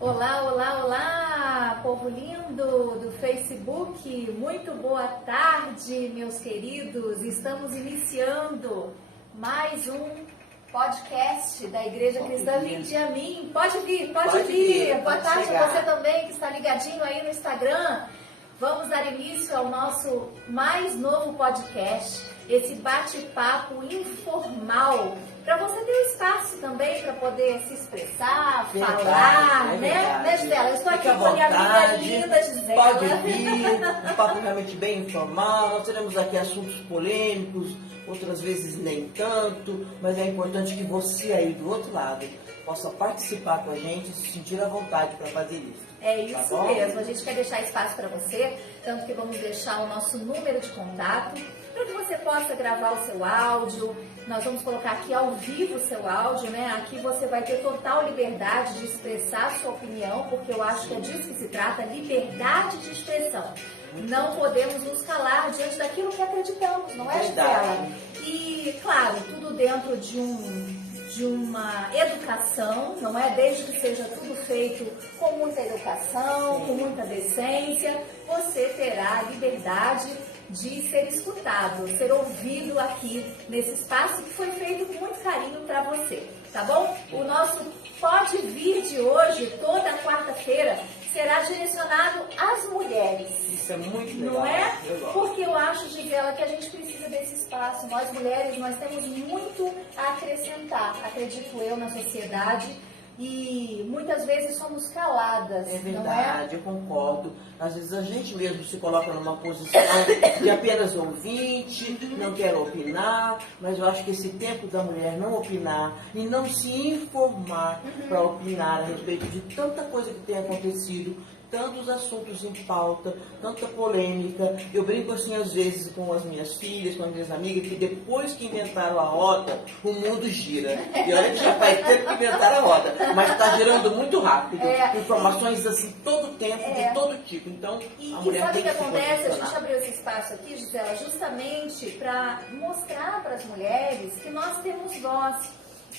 Olá, olá, olá, povo lindo do Facebook, muito boa tarde, meus queridos. Estamos iniciando mais um podcast da Igreja Cristã Vinde a Mim. Pode vir. Boa tarde a você também que está ligadinho aí no Instagram. Vamos dar início ao nosso mais novo podcast, esse bate-papo informal, para você ter um espaço também para poder se expressar, falar, né, Gisela? Eu estou aqui com a minha amiga linda, Gisela. Pode vir, um papo realmente bem informal. Nós teremos aqui assuntos polêmicos, outras vezes nem tanto, mas é importante que você aí do outro lado possa participar com a gente e se sentir à vontade para fazer isso. É isso mesmo, a gente quer deixar espaço para você, tanto que vamos deixar o nosso número de contato, para que você possa gravar o seu áudio. Nós vamos colocar aqui ao vivo o seu áudio, né? Aqui você vai ter total liberdade de expressar a sua opinião, porque eu acho que é disso que se trata, liberdade de expressão. Não podemos nos calar diante daquilo que acreditamos, não é, Gisela? E, claro, tudo dentro de uma educação, não é? Desde que seja tudo feito com muita educação, com muita decência, você terá a liberdade de ser escutado, ser ouvido aqui nesse espaço que foi feito com muito carinho para você, tá bom? O nosso Pode Vir de hoje, toda quarta-feira, será direcionado às mulheres. Isso é muito legal. Não é? Porque eu acho, Gisela, que a gente precisa desse espaço. Nós mulheres, nós temos muito a acrescentar, acredito eu, na sociedade. E muitas vezes somos caladas. É verdade, não é? eu concordo. Às vezes a gente mesmo se coloca numa posição de apenas ouvinte, não quer opinar, mas eu acho que esse tempo da mulher não opinar e não se informar para opinar a respeito de tanta coisa que tem acontecido, tantos assuntos em pauta, tanta polêmica. Eu brinco assim às vezes com as minhas filhas, com as minhas amigas, que depois que inventaram a roda, o mundo gira. E olha que já faz tempo que inventaram a roda, mas está girando muito rápido. Informações assim, todo tempo, de todo tipo. Então, a mulher sabe o tem que que se acontece? A gente posicionar. abriu esse espaço aqui, Gisela, justamente para mostrar para as mulheres que nós temos voz.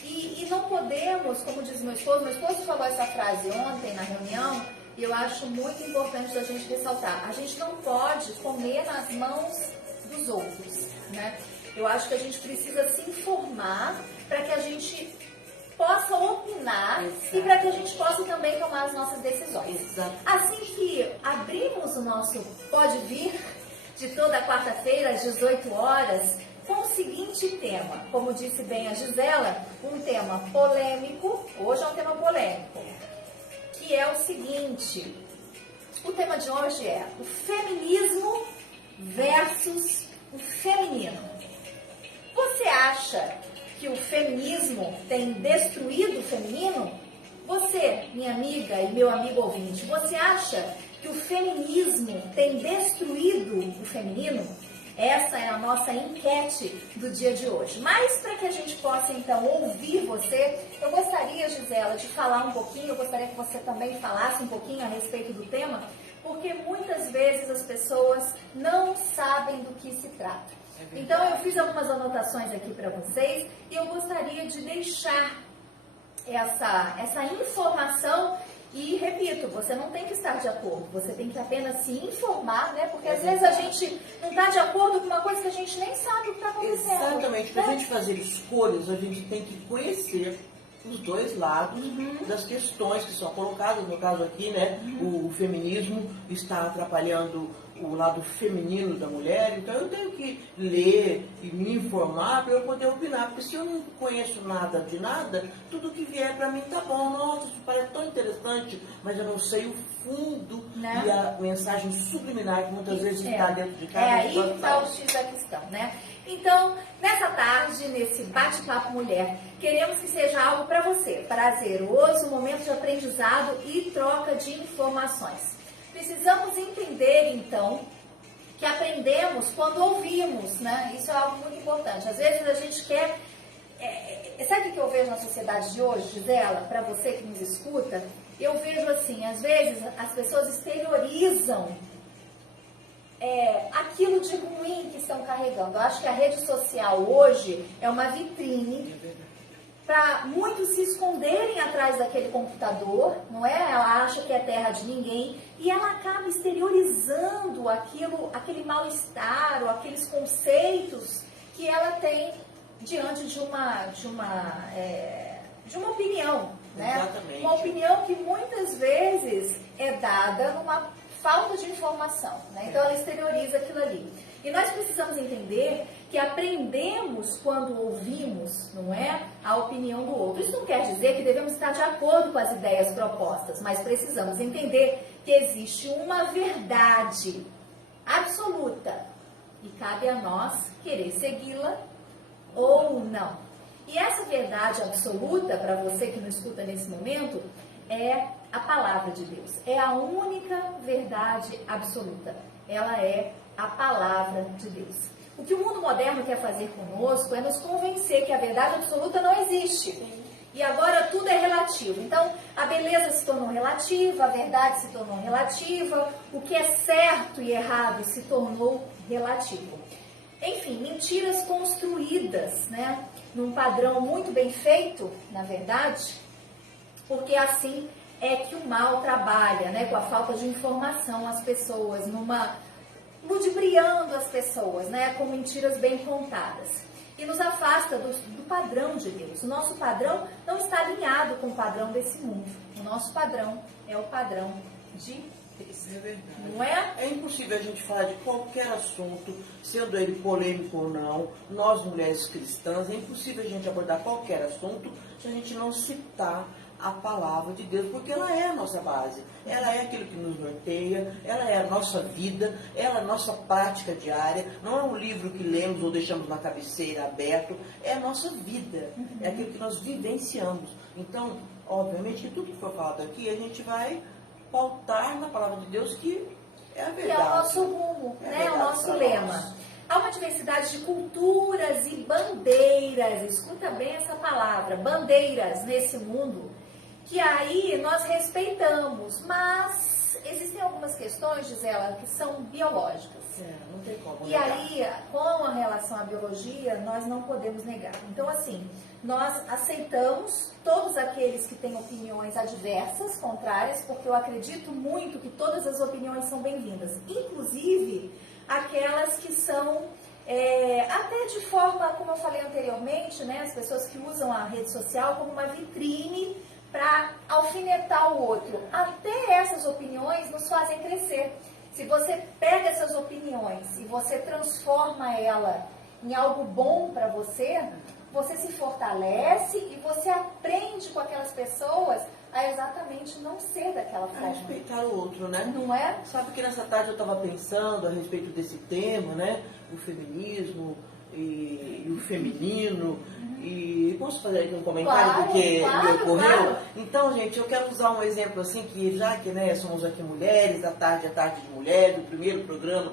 E não podemos, como diz meu esposo falou essa frase ontem na reunião, e eu acho muito importante a gente ressaltar. A gente não pode comer nas mãos dos outros, né? Eu acho que a gente precisa se informar para que a gente possa opinar. Exato. E para que a gente possa também tomar as nossas decisões. Exato. Assim que abrimos o nosso Pode Vir de toda quarta-feira às 18 horas, com o seguinte tema, como disse bem a Gisela, um tema polêmico. Hoje é um tema polêmico, que é o seguinte: o tema de hoje é o feminismo versus o feminino. Você acha que o feminismo tem destruído o feminino? Você, minha amiga e meu amigo ouvinte, você acha que o feminismo tem destruído o feminino? Essa é a nossa enquete do dia de hoje. Mas para que a gente possa então ouvir você, eu gostaria, Gisela, de falar um pouquinho, eu gostaria que você também falasse um pouquinho a respeito do tema, porque muitas vezes as pessoas não sabem do que se trata. Então eu fiz algumas anotações aqui para vocês e eu gostaria de deixar essa informação. E repito, você não tem que estar de acordo, você tem que apenas se informar, né? Porque às vezes a gente não está de acordo com uma coisa que a gente nem sabe o que está acontecendo. Exatamente, para a gente fazer escolhas, a gente tem que conhecer os dois lados das questões que são colocadas. No caso aqui, né, o feminismo está atrapalhando o lado feminino da mulher, então eu tenho que ler e me informar para eu poder opinar, porque se eu não conheço nada de nada, tudo que vier para mim tá bom, nossa, isso parece tão interessante, mas eu não sei o fundo, né? E a mensagem subliminar que muitas vezes está dentro de cada aí que está o X da questão, né? Então, nessa tarde, nesse bate-papo mulher, queremos que seja algo para você, prazeroso, um momento de aprendizado e troca de informações. Precisamos entender, então, que aprendemos quando ouvimos, né? Isso é algo muito importante. Às vezes a gente quer... sabe o que eu vejo na sociedade de hoje, Gisela? Para você que nos escuta, eu vejo assim, às vezes as pessoas exteriorizam aquilo de ruim que estão carregando. Eu acho que a rede social hoje é uma vitrine para muitos se esconderem atrás daquele computador, não é? Ela acha que é terra de ninguém e ela acaba exteriorizando aquele mal-estar ou aqueles conceitos que ela tem diante de uma opinião, né? Exatamente. Uma opinião que muitas vezes é dada numa falta de informação, né? Então ela exterioriza aquilo ali. E nós precisamos entender que aprendemos quando ouvimos, não é, a opinião do outro. Isso não quer dizer que devemos estar de acordo com as ideias propostas, mas precisamos entender que existe uma verdade absoluta e cabe a nós querer segui-la ou não. E essa verdade absoluta, para você que não escuta nesse momento, é a palavra de Deus. É a única verdade absoluta. Ela é a palavra de Deus. O que o mundo moderno quer fazer conosco é nos convencer que a verdade absoluta não existe. Sim. E agora tudo é relativo. Então, a beleza se tornou relativa, a verdade se tornou relativa, o que é certo e errado se tornou relativo. Enfim, mentiras construídas, né, num padrão muito bem feito, na verdade, porque assim é que o mal trabalha, né, com a falta de informação às pessoas, ludibriando as pessoas, né, com mentiras bem contadas. E nos afasta do padrão de Deus. O nosso padrão não está alinhado com o padrão desse mundo. O nosso padrão é o padrão de Deus. É verdade. Não é? É impossível a gente falar de qualquer assunto, sendo ele polêmico ou não. Nós, mulheres cristãs, é impossível a gente abordar qualquer assunto se a gente não citar a palavra de Deus, porque ela é a nossa base, ela é aquilo que nos norteia, ela é a nossa vida, ela é a nossa prática diária, não é um livro que lemos ou deixamos na cabeceira aberto, é a nossa vida, é aquilo que nós vivenciamos. Então, obviamente, que tudo que for falado aqui, a gente vai pautar na palavra de Deus, que é a verdade. Que é o nosso rumo, né? O nosso lema. Há uma diversidade de culturas e bandeiras, escuta bem essa palavra, bandeiras nesse mundo, que aí nós respeitamos, mas existem algumas questões, Gisela, que são biológicas. Não tem como E negar. aí, com a relação à biologia, nós não podemos negar. Então, assim, nós aceitamos todos aqueles que têm opiniões adversas, contrárias, porque eu acredito muito que todas as opiniões são bem-vindas, inclusive aquelas que são até de forma, como eu falei anteriormente, né, as pessoas que usam a rede social como uma vitrine para alfinetar o outro. Até essas opiniões nos fazem crescer. Se você pega essas opiniões e você transforma ela em algo bom para você, você se fortalece e você aprende com aquelas pessoas a exatamente não ser daquela A forma. respeitar o outro, né? Não é? Sabe que nessa tarde eu estava pensando a respeito desse tema, né? O feminismo e o feminino. E posso fazer aqui um comentário, Claro, porque claro, me ocorreu? claro. Então, gente, eu quero usar um exemplo assim, que já que, né, somos aqui mulheres, a tarde é tarde de mulheres, o primeiro programa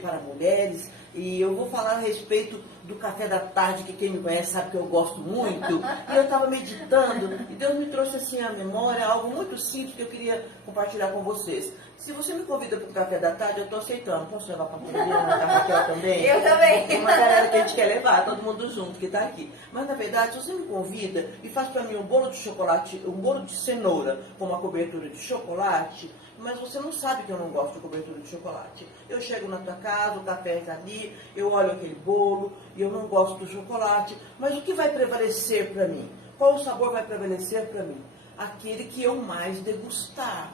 para mulheres, e eu vou falar a respeito do café da tarde, que quem me conhece sabe que eu gosto muito, e eu estava meditando, e Deus me trouxe assim à memória algo muito simples que eu queria compartilhar com vocês. Se você me convida para o café da tarde, eu estou aceitando. Posso levar para a Poliana, a Raquel também? Eu também. Tem uma galera que a gente quer levar, todo mundo junto que está aqui. Mas, na verdade, se você me convida e faz para mim um bolo de chocolate, um bolo de cenoura com uma cobertura de chocolate, mas você não sabe que eu não gosto de cobertura de chocolate. Eu chego na tua casa, o café está ali, eu olho aquele bolo e eu não gosto do chocolate. Mas o que vai prevalecer para mim? Qual o sabor vai prevalecer para mim? Aquele que eu mais degustar.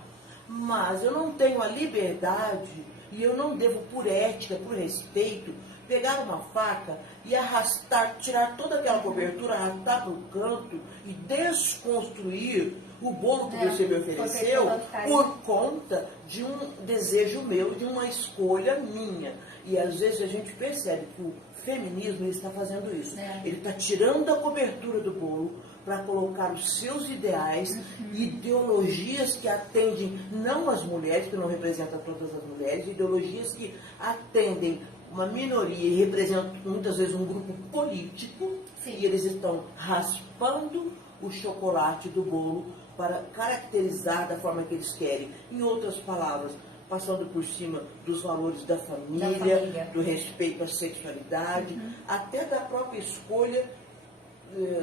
Mas eu não tenho a liberdade e eu não devo, por ética, por respeito, pegar uma faca e arrastar, tirar toda aquela cobertura, arrastar para o canto e desconstruir o bolo que você me ofereceu por conta de um desejo meu, de uma escolha minha. E às vezes a gente percebe que o feminismo ele está fazendo isso. Ele está tirando a cobertura do bolo para colocar os seus ideais, ideologias que atendem não as mulheres, que não representam todas as mulheres, ideologias que atendem uma minoria e representam muitas vezes um grupo político. Sim. E eles estão raspando o chocolate do bolo para caracterizar da forma que eles querem. Em outras palavras, passando por cima dos valores da família, do respeito à sexualidade, até da própria escolha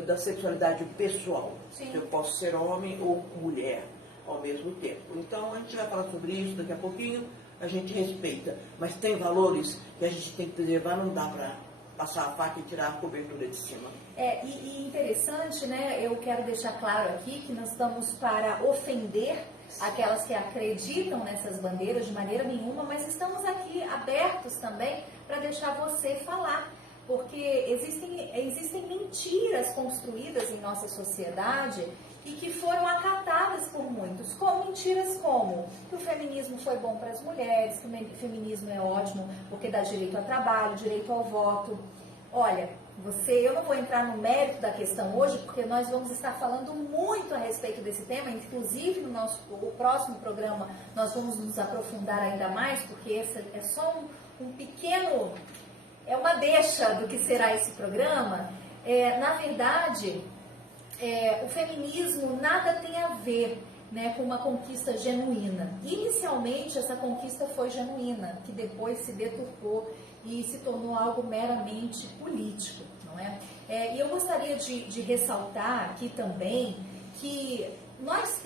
da sexualidade pessoal. Sim. Eu posso ser homem ou mulher ao mesmo tempo. Então, a gente vai falar sobre isso daqui a pouquinho, a gente respeita. Mas tem valores que a gente tem que preservar, não dá para passar a faca e tirar a cobertura de cima. E interessante, né? Eu quero deixar claro aqui que nós estamos para ofender aquelas que acreditam nessas bandeiras de maneira nenhuma, mas estamos aqui abertos também para deixar você falar. Porque existem mentiras construídas em nossa sociedade e que foram acatadas por muitos, com mentiras como que o feminismo foi bom para as mulheres, que o feminismo é ótimo porque dá direito ao trabalho, direito ao voto. Olha, eu não vou entrar no mérito da questão hoje, porque nós vamos estar falando muito a respeito desse tema, inclusive no o próximo programa nós vamos nos aprofundar ainda mais, porque esse é só um pequeno, é uma deixa do que será esse programa. Na verdade, o feminismo nada tem a ver, né, com uma conquista genuína. Inicialmente, essa conquista foi genuína, que depois se deturpou e se tornou algo meramente político, não é? E eu gostaria de ressaltar aqui também que nós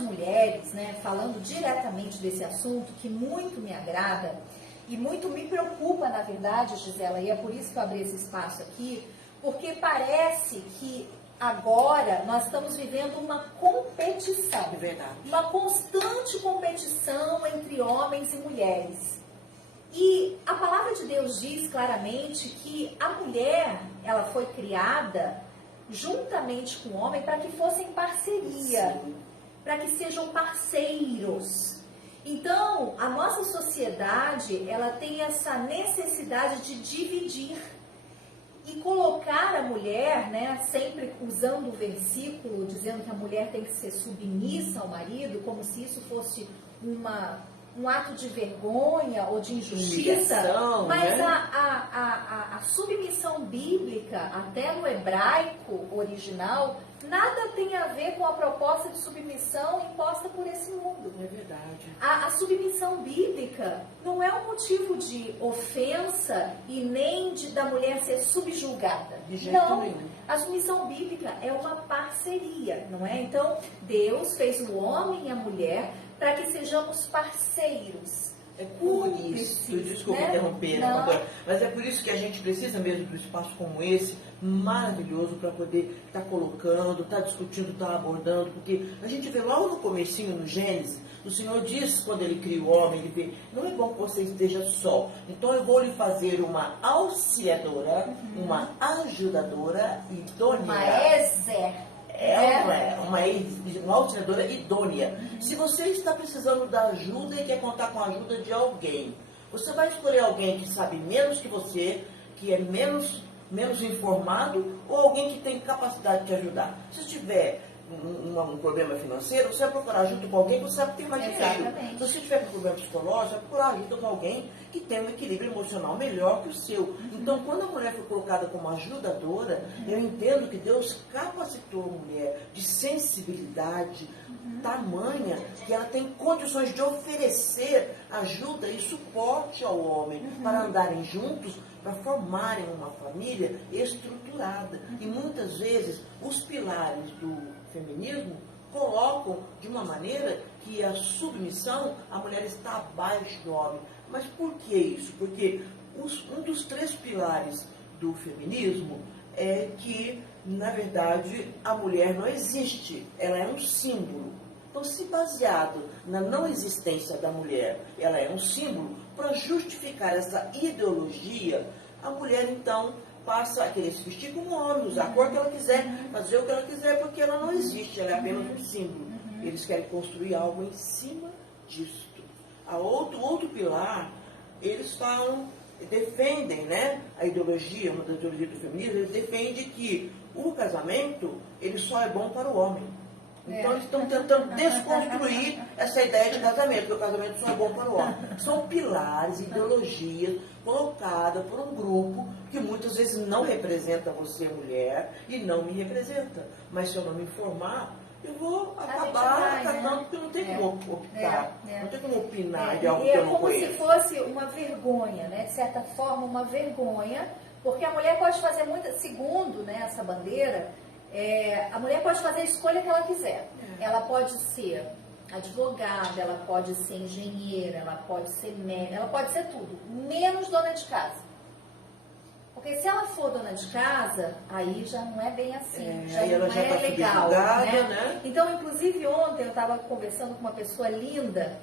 mulheres, né, falando diretamente desse assunto, que muito me agrada e muito me preocupa, na verdade, Gisela, e é por isso que eu abri esse espaço aqui, porque parece que agora nós estamos vivendo uma competição, É verdade. uma constante competição entre homens e mulheres. E a palavra de Deus diz claramente que a mulher, ela foi criada juntamente com o homem para que fossem parceria, para que sejam parceiros. Então, a nossa sociedade, ela tem essa necessidade de dividir e colocar a mulher, né, sempre usando o versículo, dizendo que a mulher tem que ser submissa ao marido, como se isso fosse um ato de vergonha ou de injustiça. Humilhação, mas né? a submissão bíblica, até no hebraico original, nada tem a ver com a proposta de submissão imposta por esse mundo. É verdade. A submissão bíblica não é um motivo de ofensa e nem da mulher ser subjugada. De jeito não, nenhum. a submissão bíblica é uma parceria, não é? Então, Deus fez o homem e a mulher para que sejamos parceiros. É por isso, desculpa interromper, mas é por isso que a gente precisa mesmo de um espaço como esse, maravilhoso, para poder estar colocando, estar discutindo, estar abordando, porque a gente vê logo no comecinho, no Gênesis, o Senhor diz, quando Ele cria o homem, Ele vê, não é bom que você esteja só, então eu vou lhe fazer uma auxiliadora, uma ajudadora idônea. Uma Ezer. Uma auxiliadora idônea. Se você está precisando da ajuda e quer contar com a ajuda de alguém, você vai escolher alguém que sabe menos que você, que é menos informado, ou alguém que tem capacidade de te ajudar. Se tiver um problema financeiro, você vai procurar ajuda com alguém que você sabe que tem mais dinheiro. Se você tiver com problema psicológico, você vai procurar ajuda com alguém que tem um equilíbrio emocional melhor que o seu. Então, quando a mulher foi colocada como ajudadora, eu entendo que Deus capacitou a mulher de sensibilidade tamanha que ela tem condições de oferecer ajuda e suporte ao homem para andarem juntos, para formarem uma família estruturada. E muitas vezes os pilares do feminismo colocam de uma maneira que a submissão, a mulher está abaixo do homem. Mas por que isso? Porque um dos 3 pilares do feminismo é que, na verdade, a mulher não existe, ela é um símbolo. Então, se baseado na não existência da mulher, ela é um símbolo, para justificar essa ideologia, a mulher, então, passa a querer se vestir como homem, usar a cor que ela quiser, fazer o que ela quiser, porque ela não existe, ela é apenas um símbolo. Eles querem construir algo em cima disso. Outro pilar, eles defendem, né, a ideologia, uma das ideologias do feminismo, eles defendem que o casamento, ele só é bom para o homem. Então eles estão tentando desconstruir essa ideia de casamento, que o casamento só é bom para o homem. São pilares, ideologias colocadas por um grupo que muitas vezes não representa você, mulher, e não me representa. Mas se eu não me informar, eu vou acabar acatando, porque não tem como optar, não tem como opinar de algo que eu não conheço. É como se fosse uma vergonha, né? De certa forma, uma vergonha Porque a mulher pode fazer segundo, né, essa bandeira, a mulher pode fazer a escolha que ela quiser. Ela pode ser advogada, ela pode ser engenheira, ela pode ser médica, ela pode ser tudo, menos dona de casa. Porque se ela for dona de casa, aí já não é bem assim, já não é legal, né? Então, inclusive ontem eu estava conversando com uma pessoa linda,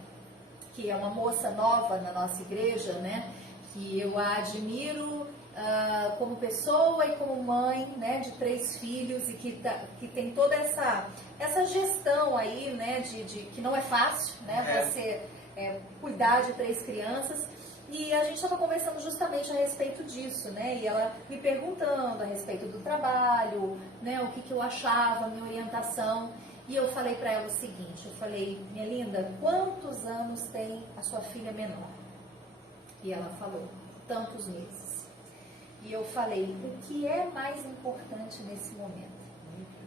que é uma moça nova na nossa igreja, né? Que eu a admiro como pessoa e como mãe, né? De 3 filhos e que tem toda essa gestão aí, né? Que não é fácil, né? Você cuidar de 3 crianças. E a gente estava conversando justamente a respeito disso, né? E ela me perguntando a respeito do trabalho, né? O que eu achava, minha orientação. E eu falei para ela o seguinte, eu falei, minha linda, quantos anos tem a sua filha menor? E ela falou, tantos meses. E eu falei, o que é mais importante nesse momento?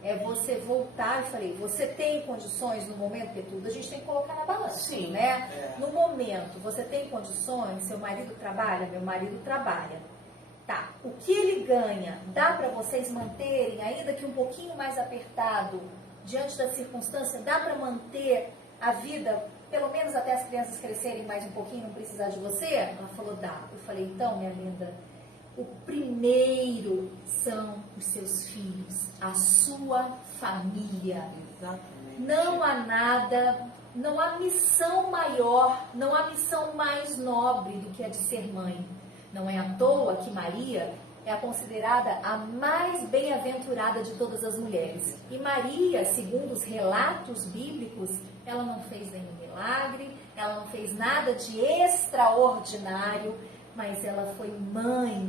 É você voltar, eu falei, você tem condições no momento, porque tudo a gente tem que colocar na balança, sim, né? No momento, você tem condições, seu marido trabalha, meu marido trabalha. Tá, o que ele ganha, dá para vocês manterem, ainda que um pouquinho mais apertado, diante da circunstância, dá para manter a vida, pelo menos até as crianças crescerem mais um pouquinho, não precisar de você? Ela falou, dá. Eu falei, então, minha linda, o primeiro são os seus filhos, a sua família. Exatamente. Não há nada, não há missão maior, não há missão mais nobre do que a de ser mãe. Não é à toa que Maria é a considerada a mais bem-aventurada de todas as mulheres. E Maria, segundo os relatos bíblicos, ela não fez nenhum milagre, ela não fez nada de extraordinário, mas ela foi mãe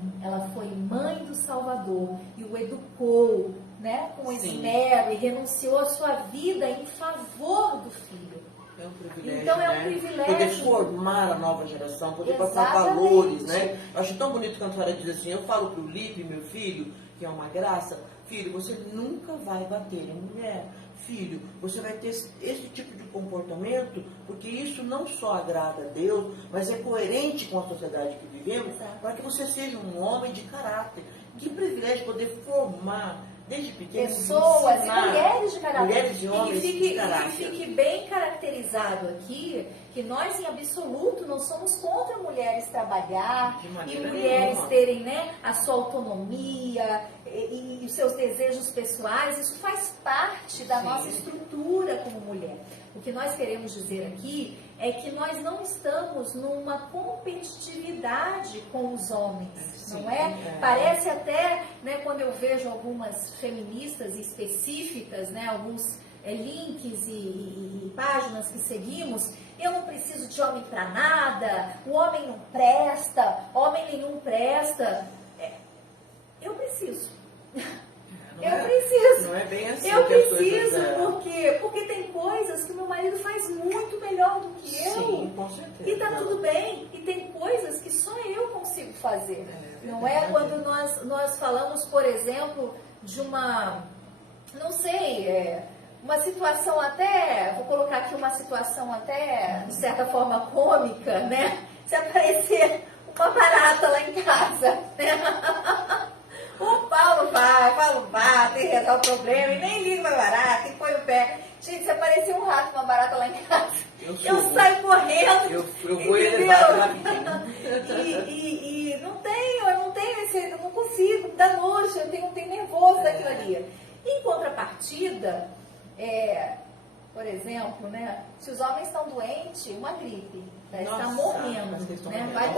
do Salvador e o educou, né, com esmero e renunciou a sua vida em favor do filho. É um privilégio, então é um né? privilégio. Poder formar a nova geração, poder Exatamente. passar valores, né? Eu acho tão bonito quando a senhora diz assim, eu falo pro Lipe, meu filho, que é uma graça, filho, você nunca vai bater em mulher. Filho, você vai ter esse tipo de comportamento, porque isso não só agrada a Deus, mas é coerente com a sociedade que vivemos, para que você seja um homem de caráter. Que privilégio poder formar desde pequeno pessoas e mulheres de caráter. Mulheres e homens de caráter. E fique bem caracterizado aqui que nós, em absoluto, não somos contra mulheres trabalhar e mulheres terem, né, a sua autonomia e os seus desejos pessoais. Isso faz parte da nossa estrutura como mulher. O que nós queremos dizer aqui é que nós não estamos numa competitividade com os homens, não é? Parece até, né, quando eu vejo algumas feministas específicas, né, alguns links e páginas que seguimos, eu não preciso de homem para nada, o homem não presta, homem nenhum presta. Eu preciso. Preciso. Não é bem assim. Eu preciso, porque tem coisas que meu marido faz muito melhor do que eu. Sim, com certeza. E tá tudo bem. E tem coisas que só eu consigo fazer. Não é quando nós falamos, por exemplo, de uma, não sei, uma situação até, vou colocar aqui uma situação até, de certa forma, cômica, né? Se aparecer uma barata lá em casa, né? O Paulo vai, tem que resolver o problema e nem liga pra barata, e põe o pé. Gente, se aparecer um rato, uma barata lá em casa, eu saio correndo. Eu vou elevar rapidinho. E não tenho eu não consigo, dá nojo, eu tenho nervoso daquilo ali. Em contrapartida, por exemplo, né, se os homens estão doentes, uma gripe, está morrendo, né, vai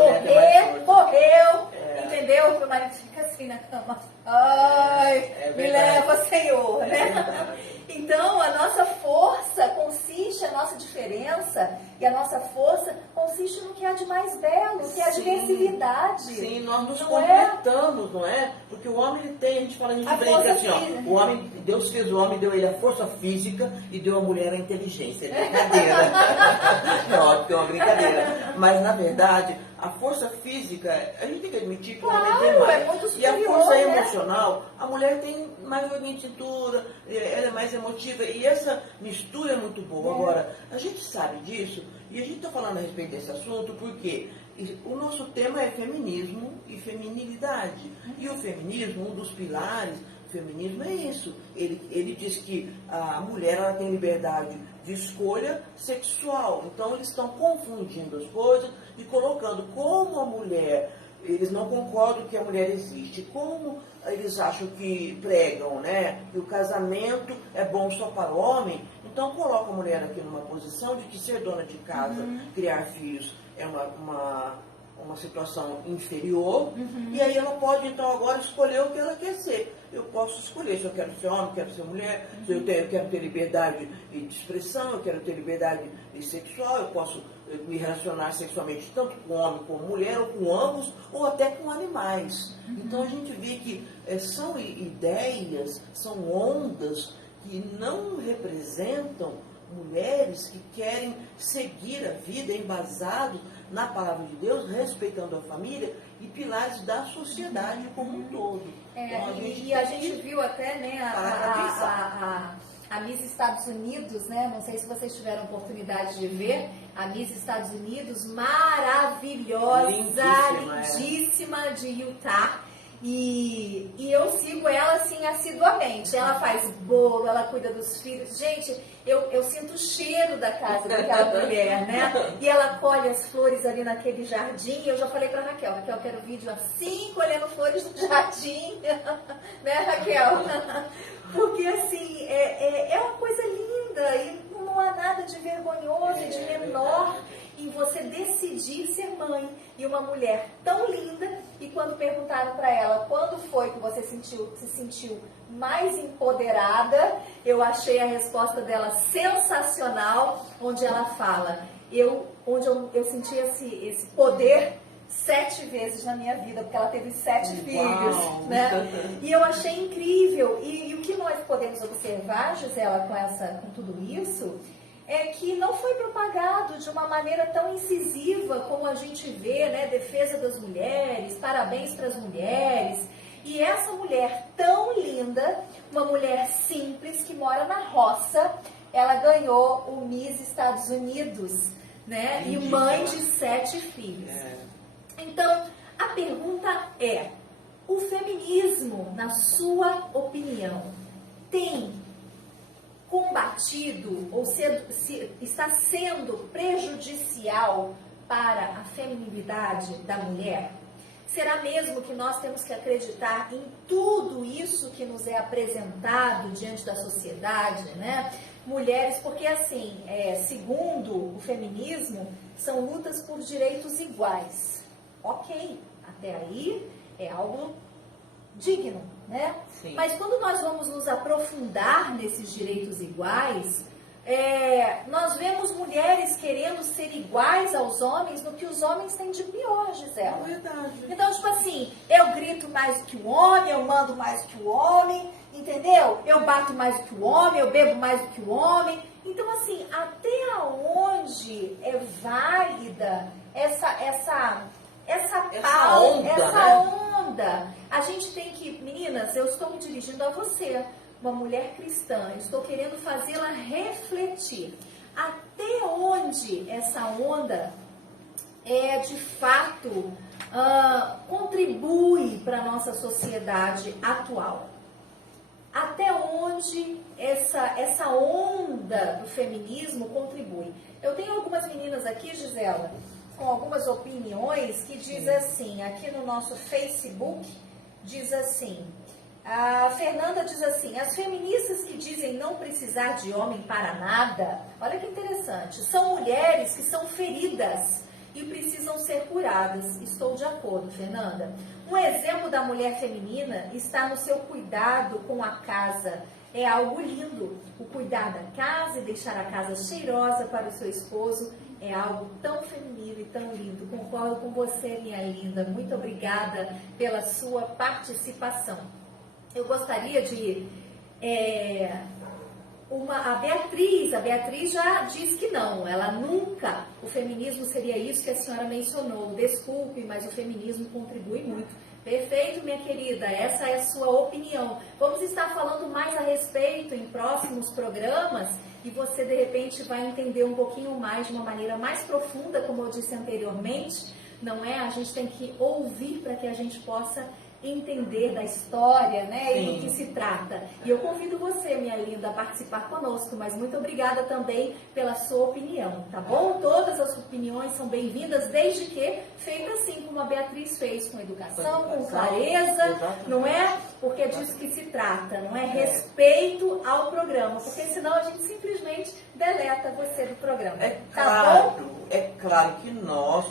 morreu, entendeu? O marido fica assim na cama, ai, me leva, Senhor, né? Então, a nossa força consiste, a nossa diferença e a nossa força consiste no que há de mais belo, que é a diversidade. Sim, nós nos completamos, não é? Porque o homem ele tem, a gente brinca assim, ó, o homem, Deus fez o homem, deu ele a força física e deu a mulher a inteligência. É brincadeira. É óbvio que é uma brincadeira. Mas, na verdade, a força física, a gente tem que admitir que o homem tem mais. Muito e a força emocional, a mulher tem mais joguinho de cintura, ela é mais emotiva. E essa mistura é muito boa. Agora, a gente sabe disso, e a gente está falando a respeito desse assunto porque o nosso tema é feminismo e feminilidade. E o feminismo, um dos pilares do feminismo é isso. Ele diz que a mulher ela tem liberdade de escolha sexual. Então eles estão confundindo as coisas e colocando como a mulher, eles não concordam que a mulher existe, como eles acham que pregam, né? Que o casamento é bom só para o homem. Então coloca a mulher aqui numa posição de que ser dona de casa, criar filhos é uma situação inferior, e aí ela pode então agora escolher o que ela quer ser. Eu posso escolher se eu quero ser homem, quero ser mulher, se eu quero ter liberdade de expressão, eu quero ter liberdade sexual, eu posso me relacionar sexualmente tanto com homem como mulher, ou com ambos, ou até com animais. Então a gente vê que são ideias, são ondas que não representam mulheres que querem seguir a vida embasados na palavra de Deus, respeitando a família e pilares da sociedade como um todo. Então, a gente viu até, né, a Miss Estados Unidos, né? Não sei se vocês tiveram oportunidade de ver, a Miss Estados Unidos, maravilhosa, lindíssima de Utah. E eu sigo ela assim assiduamente. Ela faz bolo, ela cuida dos filhos. Gente, eu sinto o cheiro da casa daquela mulher, né? E ela colhe as flores ali naquele jardim. Eu já falei pra Raquel, eu quero vídeo assim, colhendo flores no jardim, né, Raquel? Porque assim, é uma coisa linda e não há nada de vergonhoso e de menor em você decidir ser mãe. E uma mulher tão linda, e quando perguntaram para ela quando foi que você se sentiu mais empoderada, eu achei a resposta dela sensacional, onde ela fala, onde eu senti esse poder 7 vezes na minha vida, porque ela teve 7 filhos, né? E eu achei incrível. E o que nós podemos observar, Gisela, com tudo isso, é que não foi propagado de uma maneira tão incisiva como a gente vê, né? Defesa das mulheres, parabéns para as mulheres. E essa mulher tão linda, uma mulher simples que mora na roça, ela ganhou o Miss Estados Unidos, né? E mãe de 7 filhos. Então, a pergunta é, o feminismo, na sua opinião, tem combatido ou está sendo prejudicial para a feminilidade da mulher? Será mesmo que nós temos que acreditar em tudo isso que nos é apresentado diante da sociedade, né? Mulheres, porque assim, segundo o feminismo, são lutas por direitos iguais. Ok, até aí é algo digno, né? Sim. Mas quando nós vamos nos aprofundar nesses direitos iguais, nós vemos mulheres querendo ser iguais aos homens no que os homens têm de pior, Gisela. É verdade. Então, tipo assim, eu grito mais do que o homem, eu mando mais do que o homem, entendeu? Eu bato mais do que o homem, eu bebo mais do que o homem. Então, assim, até onde é válida essa onda? A gente tem que, meninas, eu estou me dirigindo a você, uma mulher cristã, eu estou querendo fazê-la refletir. Até onde essa onda de fato, contribui para a nossa sociedade atual? Até onde essa onda do feminismo contribui? Eu tenho algumas meninas aqui, Gisela, com algumas opiniões que diz assim, aqui no nosso Facebook, diz assim, a Fernanda diz assim, as feministas que dizem não precisar de homem para nada, olha que interessante, são mulheres que são feridas e precisam ser curadas. Estou de acordo, Fernanda. Um exemplo da mulher feminina está no seu cuidado com a casa. É algo lindo. O cuidar da casa e deixar a casa cheirosa para o seu esposo é algo tão feminino e tão lindo. Concordo com você, minha linda. Muito obrigada pela sua participação. Eu gostaria de... A Beatriz já diz que não, ela nunca, o feminismo seria isso que a senhora mencionou, desculpe, mas o feminismo contribui muito. Perfeito, minha querida, essa é a sua opinião. Vamos estar falando mais a respeito em próximos programas e você de repente vai entender um pouquinho mais, de uma maneira mais profunda, como eu disse anteriormente, não é? A gente tem que ouvir para que a gente possa entender da história, né, e do que se trata. E eu convido você, minha linda, a participar conosco, mas muito obrigada também pela sua opinião, tá bom? Todas as opiniões são bem-vindas, desde que feita assim como a Beatriz fez, com educação, com clareza, não é? Porque é disso que se trata, não é? Respeito ao programa, porque senão a gente simplesmente deleta você do programa. Tá bom? É claro que nós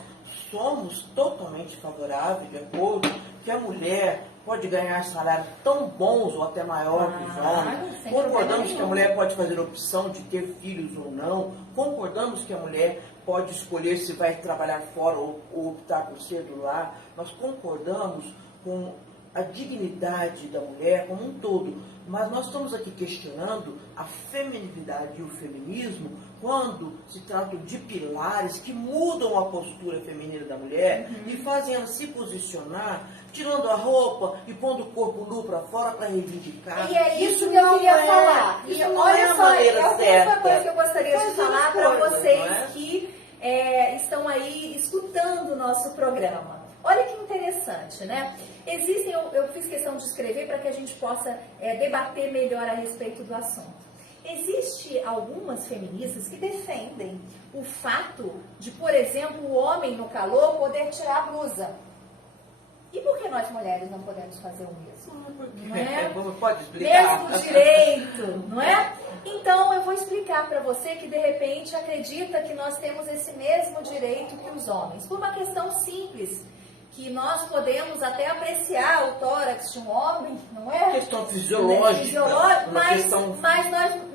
somos totalmente favoráveis, de acordo, que a mulher pode ganhar salários tão bons ou até maior que os homens. Concordamos que a mulher pode fazer opção de ter filhos ou não. Concordamos que a mulher pode escolher se vai trabalhar fora ou optar por ser do lar. Nós concordamos com a dignidade da mulher como um todo. Mas nós estamos aqui questionando a feminilidade e o feminismo quando se trata de pilares que mudam a postura feminina da mulher e fazem ela se posicionar, tirando a roupa e pondo o corpo nu para fora para reivindicar. E é isso que eu queria falar. E olha só, é a única coisa que eu gostaria de Faz falar para coisas, vocês não é? que estão aí escutando o nosso programa. Olha que interessante, né? Existem, eu fiz questão de escrever para que a gente possa debater melhor a respeito do assunto. Existem algumas feministas que defendem o fato de, por exemplo, o homem no calor poder tirar a blusa. E por que nós mulheres não podemos fazer o mesmo? Não é? Pode explicar? Mesmo direito, não é? Então, eu vou explicar para você que, de repente, acredita que nós temos esse mesmo direito que os homens. Por uma questão simples, que nós podemos até apreciar o tórax de um homem, não é? Uma questão fisiológica. Mas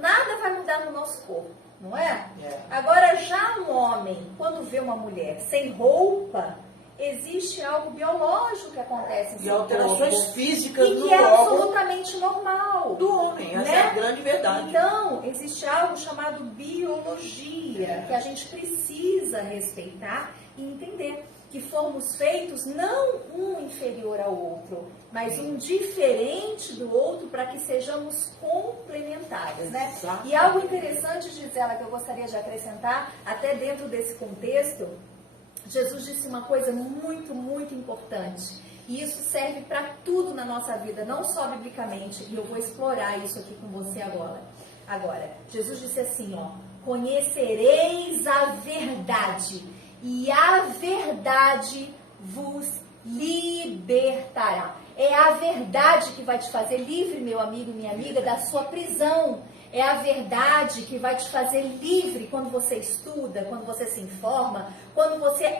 nada vai mudar no nosso corpo, não é? Agora, já um homem, quando vê uma mulher sem roupa, existe algo biológico que acontece em seu corpo. E alterações físicas e no que é órgão absolutamente normal. do homem, essa né? é a grande verdade. Então, existe algo chamado biologia, que a gente precisa respeitar e entender. Que fomos feitos não um inferior ao outro, mas um diferente do outro para que sejamos complementares, né? E algo interessante, Gisela, que eu gostaria de acrescentar, até dentro desse contexto, Jesus disse uma coisa muito, muito importante. E isso serve para tudo na nossa vida, não só biblicamente, e eu vou explorar isso aqui com você agora. Jesus disse assim, ó, conhecereis a verdade, e a verdade vos libertará. É a verdade que vai te fazer livre, meu amigo e minha amiga, da sua prisão. É a verdade que vai te fazer livre quando você estuda, quando você se informa, quando você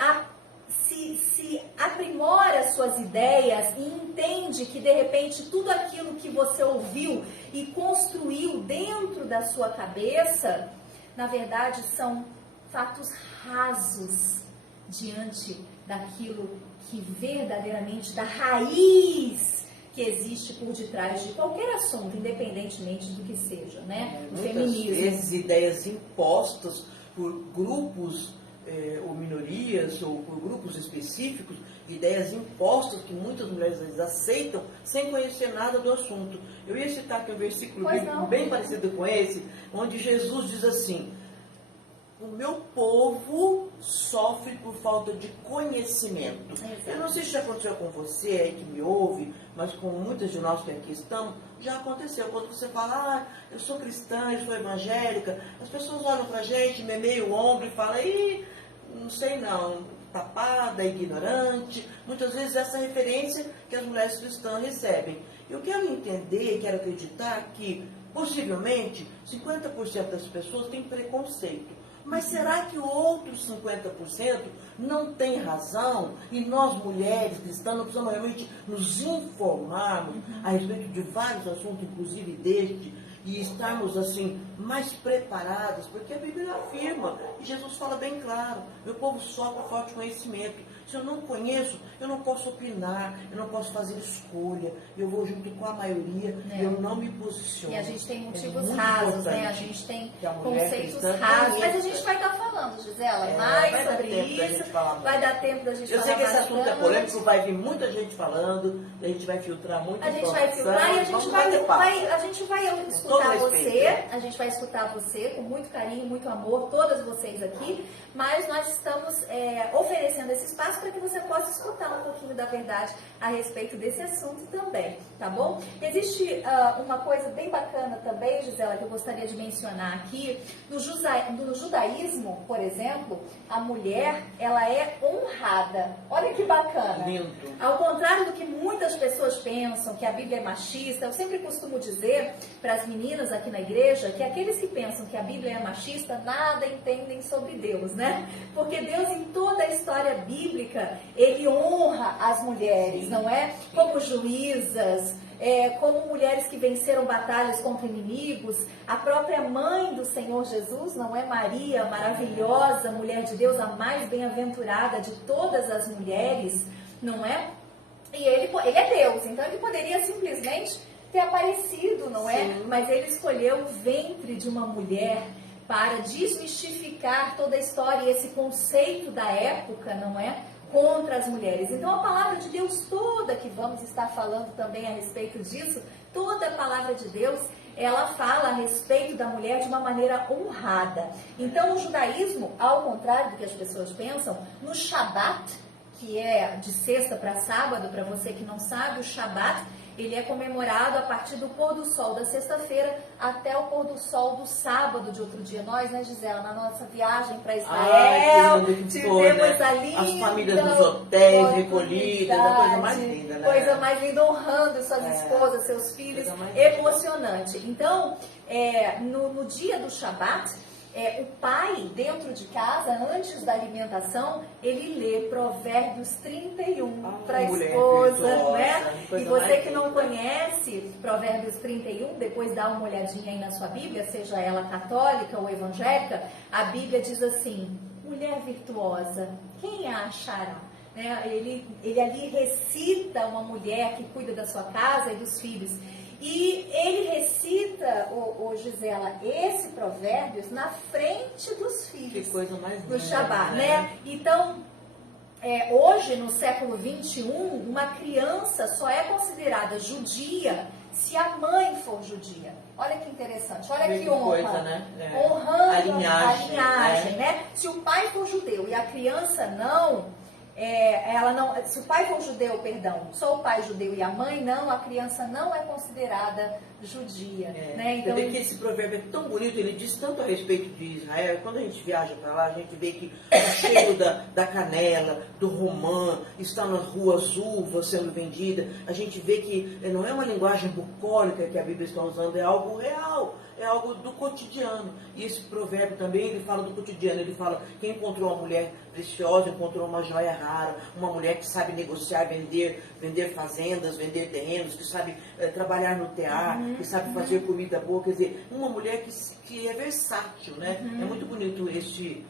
se aprimora as suas ideias e entende que, de repente, tudo aquilo que você ouviu e construiu dentro da sua cabeça, na verdade, são fatos rasos diante daquilo que verdadeiramente, da raiz que existe por detrás de qualquer assunto, independentemente do que seja, né? O feminismo. Muitas vezes ideias impostas por grupos ou minorias ou por grupos específicos, ideias impostas que muitas mulheres às vezes aceitam sem conhecer nada do assunto. Eu ia citar aqui um versículo bem parecido com esse, onde Jesus diz assim: o meu povo sofre por falta de conhecimento. Exato. Eu não sei se já aconteceu com você aí que me ouve, mas com muitas de nós que aqui estamos, já aconteceu. Quando você fala, eu sou cristã, eu sou evangélica, as pessoas olham pra gente, memeiam o ombro e falam, não sei não, tapada, ignorante. Muitas vezes essa referência que as mulheres cristãs recebem. Eu quero entender, quero acreditar que, possivelmente, 50% das pessoas têm preconceito. Mas será que outros 50% não tem razão? E nós, mulheres cristãs, não precisamos realmente nos informarmos a respeito de vários assuntos, inclusive deste, e estarmos, assim, mais preparadas, porque a Bíblia afirma, e Jesus fala bem claro, meu povo sofre por falta de conhecimento. Se eu não conheço, eu não posso opinar, eu não posso fazer escolha, eu vou junto com a maioria, eu não me posiciono. E a gente tem motivos rasos, né? A gente tem conceitos rasos, mas a gente vai estar falando, Gisela, mais sobre isso, vai dar tempo da gente falar. Eu sei que esse assunto é polêmico, vai vir muita gente falando, a gente vai filtrar muita informação. A gente vai filtrar e a gente vai escutar você, a gente vai escutar você com muito carinho, muito amor, todas vocês aqui, mas nós estamos oferecendo esse espaço espaço para que você possa escutar um pouquinho da verdade a respeito desse assunto também, tá bom? Existe uma coisa bem bacana também, Gisela, que eu gostaria de mencionar aqui. No judaísmo, por exemplo, a mulher, ela é honrada. Olha que bacana. Lindo. Ao contrário do que muitas pessoas pensam, que a Bíblia é machista, eu sempre costumo dizer para as meninas aqui na igreja que aqueles que pensam que a Bíblia é machista nada entendem sobre Deus, né? Porque Deus, em toda a história bíblica, Ele honra as mulheres, não é? Como juízas, como mulheres que venceram batalhas contra inimigos. A própria mãe do Senhor Jesus, não é? Maria, maravilhosa, mulher de Deus, a mais bem-aventurada de todas as mulheres, não é? E ele é Deus, então ele poderia simplesmente ter aparecido, não é? Sim. Mas ele escolheu o ventre de uma mulher para desmistificar toda a história e esse conceito da época, não é? Contra as mulheres. Então a palavra de Deus toda, que vamos estar falando também a respeito disso, toda a palavra de Deus, ela fala a respeito da mulher de uma maneira honrada. Então o judaísmo, ao contrário do que as pessoas pensam, no Shabat, que é de sexta para sábado, para você que não sabe, o Shabat, ele é comemorado a partir do pôr do sol da sexta-feira até o pôr do sol do sábado de outro dia. Nós, né, Gisela, na nossa viagem para Israel, tivemos a linda as famílias nos hotéis recolhidas, a coisa mais linda, né? Coisa mais linda, honrando suas esposas, seus filhos, emocionante. Então, no dia do Shabat, o pai, dentro de casa, antes da alimentação, ele lê Provérbios 31 para a esposa, né? E você que não conhece Provérbios 31, depois dá uma olhadinha aí na sua Bíblia, seja ela católica ou evangélica, a Bíblia diz assim: mulher virtuosa, quem a achará? Ele ali recita uma mulher que cuida da sua casa e dos filhos. E ele recita, Gisela, esse Provérbios na frente dos filhos. Que coisa mais linda, do Shabat, né? Então, hoje, no século XXI, uma criança só é considerada judia se a mãe for judia. Olha que interessante, olha que honra. Coisa, né? Honrando a linhagem, né? Se o pai for judeu e a criança não... ela não, se o pai for judeu, perdão, só o pai judeu e a mãe não, a criança não é considerada judia, né? Então, que esse provérbio é tão bonito, ele diz tanto a respeito de Israel. Quando a gente viaja para lá, a gente vê que o cheiro da canela, do romã, está nas ruas uvas sendo vendida. A gente vê que não é uma linguagem bucólica que a Bíblia está usando, é algo real, é algo do cotidiano. E esse provérbio também, ele fala do cotidiano, ele fala: quem encontrou uma mulher preciosa, encontrou uma joia rara, uma mulher que sabe negociar, vender fazendas, vender terrenos, que sabe trabalhar no tear, que sabe fazer comida boa. Quer dizer, uma mulher que é versátil, né? É muito bonito este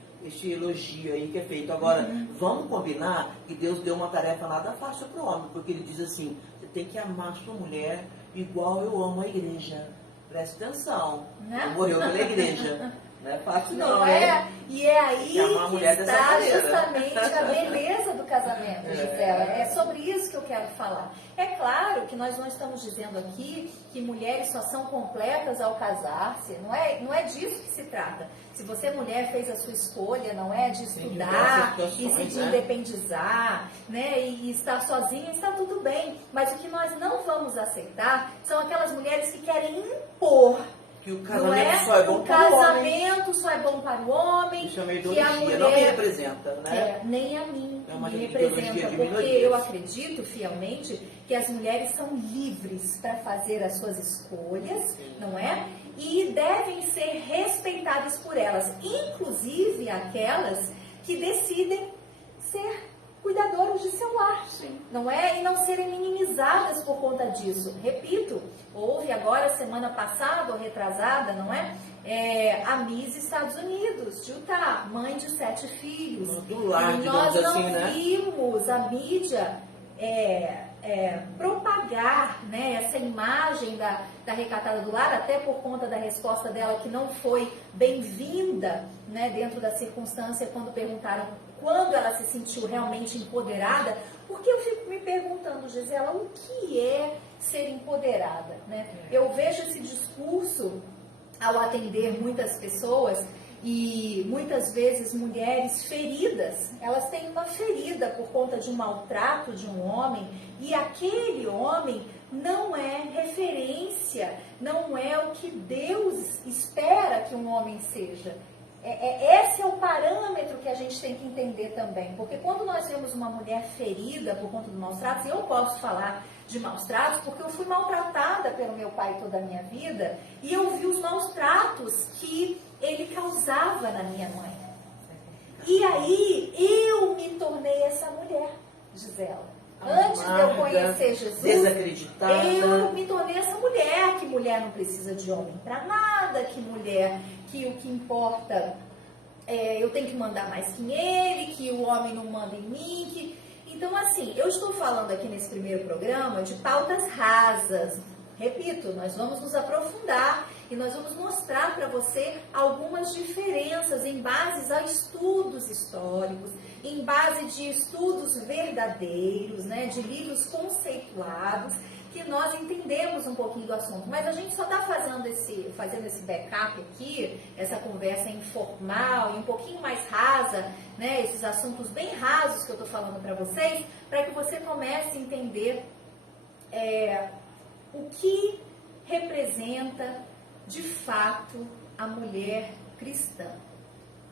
elogio aí que é feito. Agora, vamos combinar que Deus deu uma tarefa nada fácil para o homem, porque ele diz assim: você tem que amar sua mulher igual eu amo a igreja. Presta atenção, morreu pela igreja. Não é fácil não, né? E é aí que está justamente a beleza do casamento, Gisela. É sobre isso que eu quero falar. É claro que nós não estamos dizendo aqui que mulheres só são completas ao casar-se. Não é disso que se trata. Se você, mulher, fez a sua escolha, não é de estudar e se independizar, né, e estar sozinha, está tudo bem. Mas o que nós não vamos aceitar são aquelas mulheres que querem impor que o casamento só é bom para o homem. O casamento só é bom para o homem. Isso é uma ideologia, não me representa, né? Nem a mim é uma me representa, porque eu acredito fielmente que as mulheres são livres para fazer as suas escolhas, não é? E devem ser respeitadas por elas, inclusive aquelas que decidem ser cuidadoras de seu lar, não é? E não serem minimizadas por conta disso. Repito, houve agora, semana passada ou retrasada, não é? A Miss Estados Unidos, de Utah, mãe de 7 filhos. Do lar, e nós não assim, né? vimos a mídia propagar, né, essa imagem da recatada do lar, até por conta da resposta dela que não foi bem-vinda, né, dentro da circunstância, quando perguntaram quando ela se sentiu realmente empoderada. Porque eu fico me perguntando, Gisela, o que é ser empoderada, né? Eu vejo esse discurso ao atender muitas pessoas E muitas vezes mulheres feridas, elas têm uma ferida por conta de um maltrato de um homem, e aquele homem não é referência, não é o que Deus espera que um homem seja. Esse é o parâmetro que a gente tem que entender também, porque quando nós vemos uma mulher ferida por conta dos maus tratos, eu posso falar de maus tratos porque eu fui maltratada pelo meu pai toda a minha vida, e eu vi os maus tratos que ele causava na minha mãe. E aí eu me tornei essa mulher, Gisela. Antes de eu conhecer Jesus, desacreditada, eu me tornei essa mulher, que mulher não precisa de homem para nada, que mulher, que o que importa eu tenho que mandar mais que ele, que o homem não manda em mim. Então, assim, eu estou falando aqui nesse primeiro programa de pautas rasas. Repito, nós vamos nos aprofundar e nós vamos mostrar para você algumas diferenças em base a estudos históricos, em base de estudos verdadeiros, né, de livros conceituados, que nós entendemos um pouquinho do assunto. Mas a gente só está fazendo esse backup aqui, essa conversa informal e um pouquinho mais rasa, né, esses assuntos bem rasos que eu estou falando para vocês, para que você comece a entender o que representa de fato a mulher cristã.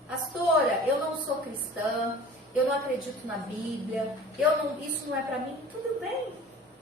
Pastora, eu não sou cristã, eu não acredito na Bíblia, isso não é para mim.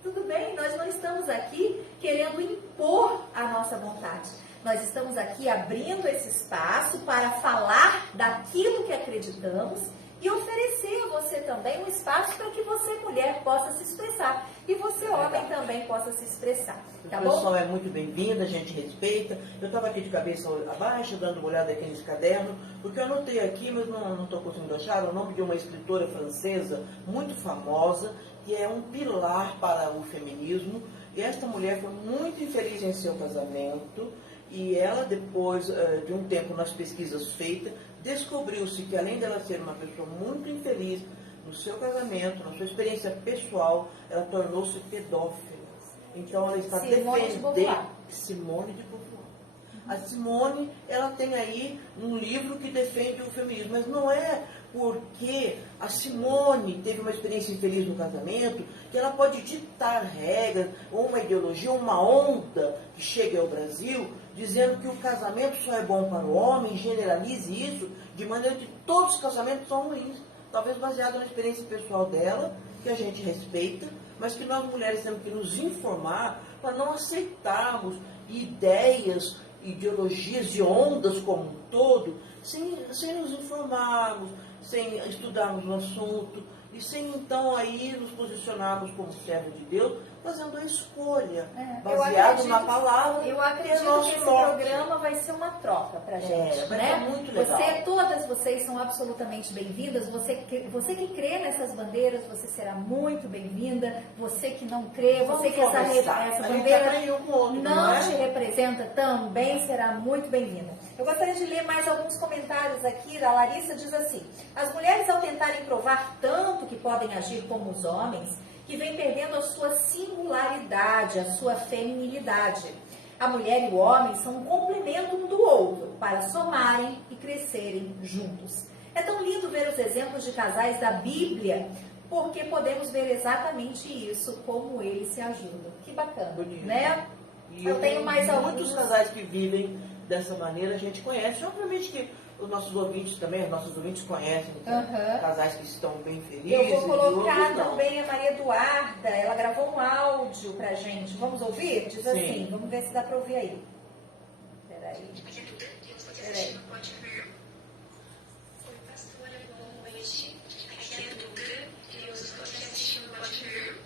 Tudo bem, nós não estamos aqui querendo impor a nossa vontade. Nós estamos aqui abrindo esse espaço para falar daquilo que acreditamos e oferecer a você também um espaço para que você, mulher, possa se expressar. E você, homem, também possa se expressar. Tá bom? O pessoal é muito bem-vindo, a gente respeita. Eu estava aqui de cabeça abaixo, dando uma olhada aqui nesse caderno, porque eu anotei aqui, mas não estou conseguindo achar, o nome de uma escritora francesa muito famosa, que é um pilar para o feminismo. E esta mulher foi muito infeliz em seu casamento, e ela, depois de um tempo nas pesquisas feitas, descobriu-se que, além dela ser uma pessoa muito infeliz no seu casamento, na sua experiência pessoal, ela tornou-se pedófila. Então, ela está defendendo Simone de Beauvoir. A Simone, ela tem aí um livro que defende o feminismo, mas não é porque a Simone teve uma experiência infeliz no casamento que ela pode ditar regras, ou uma ideologia, ou uma onda que chegue ao Brasil, dizendo que o casamento só é bom para o homem, generalize isso, de maneira que todos os casamentos são ruins. Talvez baseado na experiência pessoal dela, que a gente respeita, mas que nós mulheres temos que nos informar para não aceitarmos ideias, ideologias e ondas como um todo, sem nos informarmos, sem estudarmos o assunto e sem então aí nos posicionarmos como servo de Deus, fazendo a escolha baseado na palavra. Eu acredito que esse programa vai ser uma troca pra gente, vai né? ser muito legal. Todas vocês são absolutamente bem-vindas. Você que crê nessas bandeiras, você será muito bem-vinda. Você que não crê, você que essa bandeira não te representa, também será muito bem-vinda. Eu gostaria de ler mais alguns comentários aqui. A Larissa diz assim: as mulheres, ao tentarem provar tanto que podem agir como os homens, que vem perdendo a sua singularidade, a sua feminilidade. A mulher e o homem são um complemento um do outro, para somarem e crescerem juntos. É tão lindo ver os exemplos de casais da Bíblia, porque podemos ver exatamente isso, como eles se ajudam. Que bacana, bonito, né? E eu tenho mais muitos casais que vivem dessa maneira, a gente conhece. Obviamente que os nossos ouvintes também, os nossos ouvintes conhecem casais que estão bem felizes. Eu vou colocar também a Maria Eduarda, ela gravou um áudio pra gente. Vamos ouvir? Diz assim, vamos ver se dá pra ouvir aí. Peraí. Peraí. Oi, pastora, boa noite. Aqui é a Duda, eu estou aqui assistindo o Pode Vir.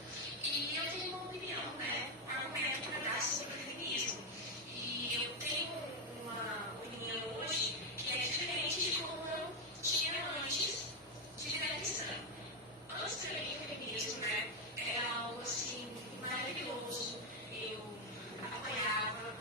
E eu tenho uma opinião, né? Um argumento para dar sobre o feminismo. E eu tenho uma opinião hoje que é diferente de como eu tinha antes de virar cristã. Antes, para mim, o feminismo, né, era algo assim maravilhoso. Eu apoiava,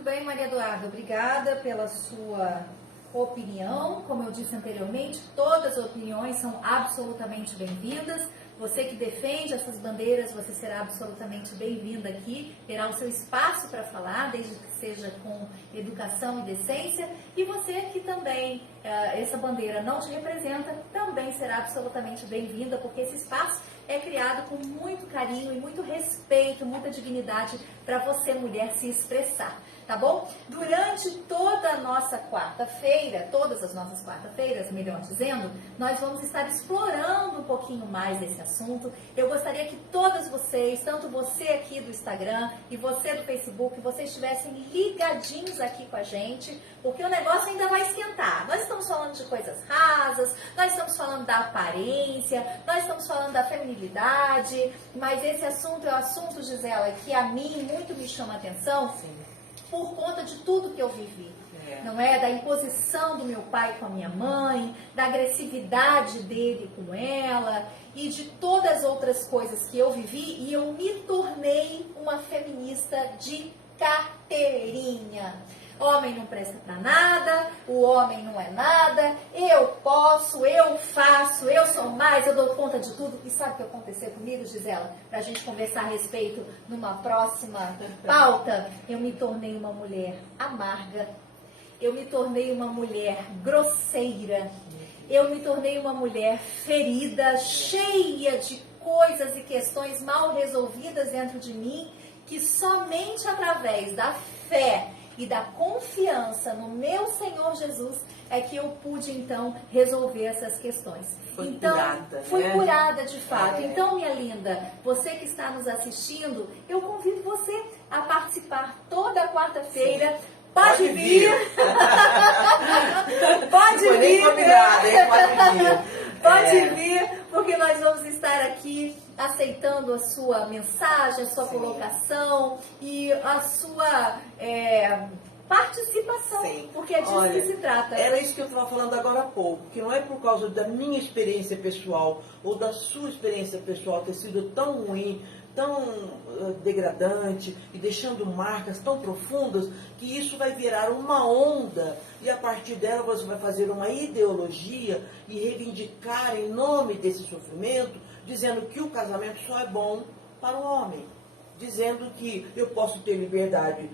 Muito bem, Maria Eduarda, obrigada pela sua opinião. Como eu disse anteriormente, todas as opiniões são absolutamente bem-vindas. Você que defende essas bandeiras, você será absolutamente bem-vinda aqui, terá o seu espaço para falar, desde que seja com educação e decência. E você que também, essa bandeira não te representa, também será absolutamente bem-vinda, porque esse espaço é criado com muito carinho e muito respeito, muita dignidade para você, mulher, se expressar. Tá bom? Durante toda a nossa quarta-feira, todas as nossas quarta-feiras, melhor dizendo, nós vamos estar explorando um pouquinho mais desse assunto. Eu gostaria que todas vocês, tanto você aqui do Instagram e você do Facebook, vocês estivessem ligadinhos aqui com a gente, porque o negócio ainda vai esquentar. Nós estamos falando de coisas rasas, nós estamos falando da aparência, nós estamos falando da feminilidade, mas esse assunto é o assunto, Gisela, que a mim muito me chama a atenção. Sim. Por conta de tudo que eu vivi, não é? Da imposição do meu pai com a minha mãe, da agressividade dele com ela e de todas as outras coisas que eu vivi, e eu me tornei uma feminista de carteirinha. Homem não presta pra nada, o homem não é nada, eu posso, eu faço, eu sou mais, eu dou conta de tudo. E sabe o que aconteceu comigo, Gisela? Pra gente conversar a respeito numa próxima pauta, eu me tornei uma mulher amarga, eu me tornei uma mulher grosseira, eu me tornei uma mulher ferida, cheia de coisas e questões mal resolvidas dentro de mim, que somente através da fé e da confiança no meu Senhor Jesus é que eu pude, então, resolver essas questões. Fui curada, fui né? curada de fato. É. Então, minha linda, você que está nos assistindo, eu convido você a participar toda quarta-feira. Pode vir. Pode Foi vir. nem combinado, hein? Pode vir. Pode vir, porque nós vamos estar aqui aceitando a sua mensagem, a sua colocação e a sua participação, Sim. porque é disso que se trata. Era isso que eu estava falando agora há pouco, que não é por causa da minha experiência pessoal ou da sua experiência pessoal ter sido tão ruim, tão degradante e deixando marcas tão profundas, que isso vai virar uma onda e a partir dela você vai fazer uma ideologia e reivindicar em nome desse sofrimento, dizendo que o casamento só é bom para o homem, dizendo que eu posso ter liberdade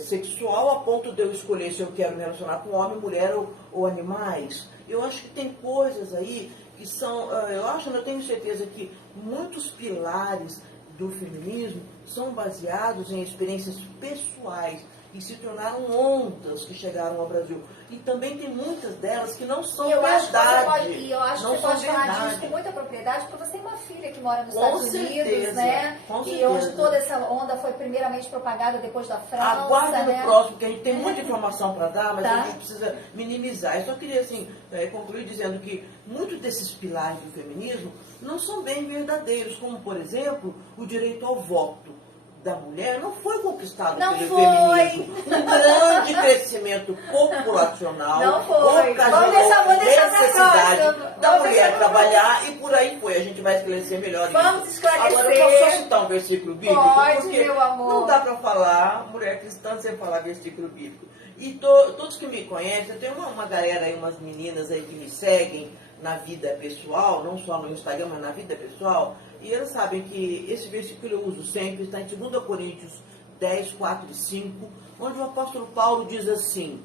sexual a ponto de eu escolher se eu quero me relacionar com homem, mulher ou animais. Eu acho que tem coisas aí que são, eu tenho certeza que muitos pilares do feminismo são baseados em experiências pessoais e se tornaram ondas que chegaram ao Brasil. E também tem muitas delas que não são verdade. Eu acho que você pode falar disso com muita propriedade, porque você tem uma filha que mora nos Estados Unidos, né? E onde toda essa onda foi primeiramente propagada depois da França. Aguarde no né? próximo, porque a gente tem muita informação para dar, mas Tá. a gente precisa minimizar. Eu só queria assim, concluir dizendo que muitos desses pilares do feminismo não são bem verdadeiros, como, por exemplo, o direito ao voto da mulher não foi conquistado Não pelo foi. feminismo. Um grande crescimento populacional Não foi. ocasionou Vamos deixar pra necessidade próxima. da Vamos mulher deixar pra trabalhar e por aí foi. A gente vai esclarecer melhor Vamos isso. esclarecer. Agora, eu posso só citar um versículo bíblico? Pode, porque meu amor. não dá para falar mulher cristã sem falar versículo bíblico. E todos que me conhecem, eu tenho uma galera aí, umas meninas aí que me seguem na vida pessoal, não só no Instagram, mas na vida pessoal, e elas sabem que esse versículo eu uso sempre, está em 2 Coríntios 10, 4 e 5, onde o apóstolo Paulo diz assim,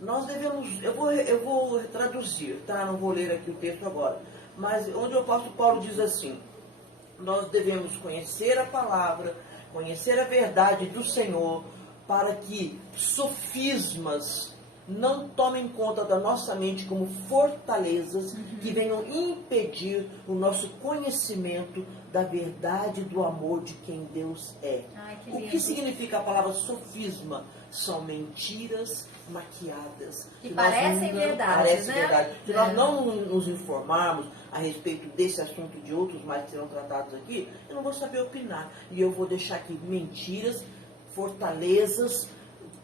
nós devemos, eu vou traduzir, tá? Não vou ler aqui o texto agora, mas onde o apóstolo Paulo diz assim, nós devemos conhecer a palavra, conhecer a verdade do Senhor, para que sofismas não tomem conta da nossa mente como fortalezas que venham impedir o nosso conhecimento da verdade do amor de quem Deus é. Ai, que O lindo. que significa a palavra sofisma? São mentiras maquiadas. Que Se nós parecem não- verdades, parece né? verdade. Se É. nós não nos informarmos a respeito desse assunto e de outros mais que serão tratados aqui, eu não vou saber opinar. E eu vou deixar aqui mentiras, fortalezas,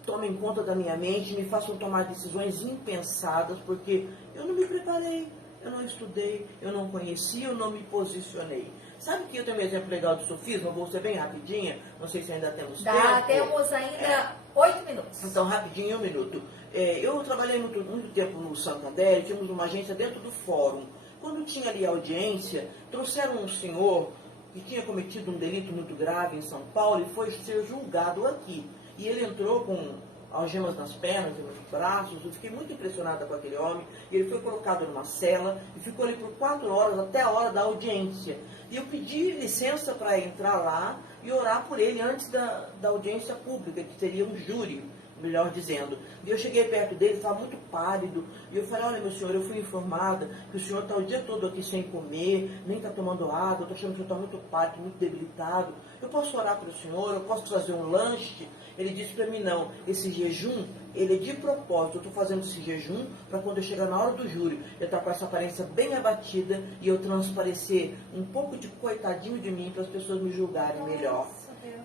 tomem conta da minha mente, me façam tomar decisões impensadas, porque eu não me preparei, eu não estudei, eu não conheci, eu não me posicionei. Sabe que eu tenho um exemplo legal de sofisma? Vou ser bem rapidinha, não sei se ainda temos tempo. Temos ainda 8 minutos. Então, rapidinho, 1 minuto. Eu trabalhei muito tempo no Santander e tínhamos uma agência dentro do fórum. Quando tinha ali audiência, trouxeram um senhor que tinha cometido um delito muito grave em São Paulo e foi ser julgado aqui. E ele entrou com algemas nas pernas e nos braços. Eu fiquei muito impressionada com aquele homem. Ele foi colocado numa cela e ficou ali por 4 horas até a hora da audiência. E eu pedi licença para entrar lá e orar por ele antes da audiência pública, que seria um júri, melhor dizendo. E eu cheguei perto dele, estava muito pálido, e eu falei, olha meu senhor, eu fui informada que o senhor está o dia todo aqui sem comer, nem está tomando água, eu estou achando que o senhor está muito pálido, muito debilitado, eu posso orar para o senhor, eu posso fazer um lanche? Ele disse para mim, não, esse jejum, ele é de propósito, eu estou fazendo esse jejum para quando eu chegar na hora do júri, eu estar com essa aparência bem abatida e eu transparecer um pouco de coitadinho de mim para as pessoas me julgarem melhor.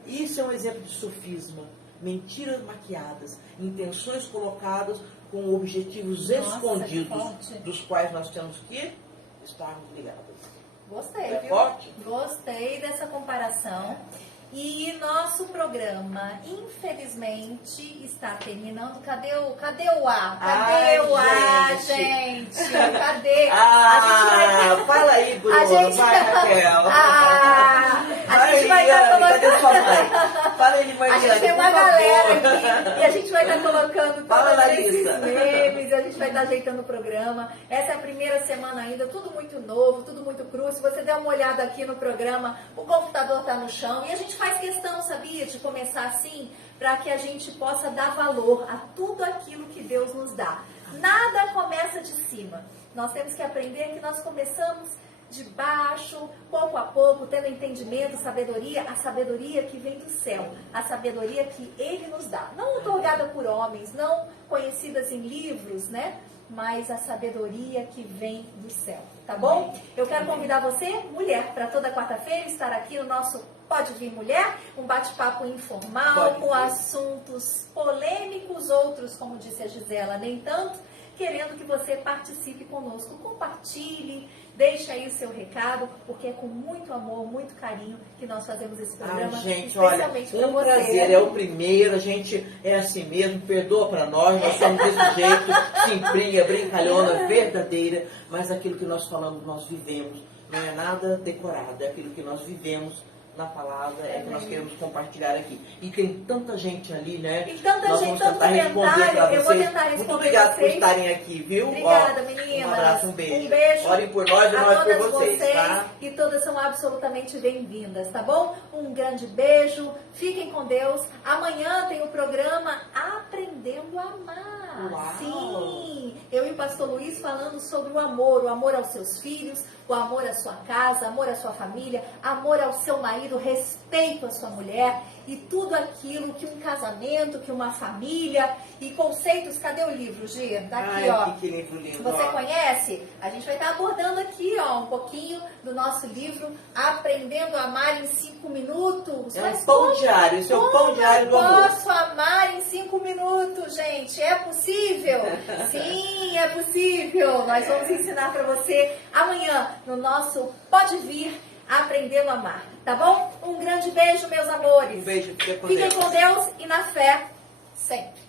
Isso é um exemplo de sofisma. Mentiras maquiadas, intenções colocadas com objetivos escondidos, dos quais nós temos que estarmos ligados. Gostei, É viu? forte? Gostei dessa comparação. E nosso programa, infelizmente, está terminando. Cadê o ar? Cadê o ar, gente? Cadê? Fala aí, Bruna. Vai, Raquel. A gente vai estar colocando. Fala aí, Mariana, a gente tem uma galera aqui e a gente vai estar colocando todos esses memes, a gente vai estar ajeitando o programa. Essa é a primeira semana ainda, tudo muito novo, tudo muito cru. Se você der uma olhada aqui no programa, o computador está no chão e a gente faz questão, sabia, de começar assim, para que a gente possa dar valor a tudo aquilo que Deus nos dá. Nada começa de cima. Nós temos que aprender que nós começamos de baixo, pouco a pouco, tendo entendimento, sabedoria, a sabedoria que vem do céu, a sabedoria que Ele nos dá. Não otorgada por homens, não conhecidas em livros, né? Mas a sabedoria que vem do céu, tá bom? Eu quero convidar você, mulher, para toda quarta-feira estar aqui no nosso Pode Vir Mulher, um bate-papo informal, com assuntos polêmicos, outros, como disse a Gisela, nem tanto, querendo que você participe conosco, compartilhe, deixe aí o seu recado, porque é com muito amor, muito carinho que nós fazemos esse programa, gente, especialmente para olha, você. Prazer, é o primeiro, a gente é assim mesmo, perdoa para nós somos desse jeito, simplinha, brincalhona, verdadeira, mas aquilo que nós falamos, nós vivemos, não é nada decorado, é aquilo que nós vivemos na palavra, é que nós queremos compartilhar aqui. E tem tanta gente ali, né? E tanta nós gente, vamos tentar responder para vocês. Eu vou tentar responder. Muito obrigado por estarem aqui, viu? Obrigada, meninas. Um abraço, um beijo. Um beijo. Orem por nós e nós por vocês, tá? E todas são absolutamente bem-vindas, tá bom? Um grande beijo. Fiquem com Deus. Amanhã tem o programa Aprendendo a Amar. Uau. Sim. Eu e o pastor Luiz falando sobre o amor aos seus filhos, o amor à sua casa, amor à sua família, amor ao seu marido, respeito à sua mulher e tudo aquilo que um casamento, que uma família e conceitos. Cadê o livro, Gia? Tá aqui, ó. Que livro lindo, Você ó. conhece? A gente vai estar abordando aqui, ó, um pouquinho do nosso livro Aprendendo a Amar em 5 minutos. É Mas um pão como- diário, esse é o pão diário do amor. Posso amar em 5 minutos, gente? É possível? Sim, é possível. Nós vamos ensinar para você amanhã no nosso Pode Vir Aprendendo a Amar, tá bom? Um grande beijo, meus amores. Um beijo, fica com Fiquem Deus. com Deus e na fé sempre.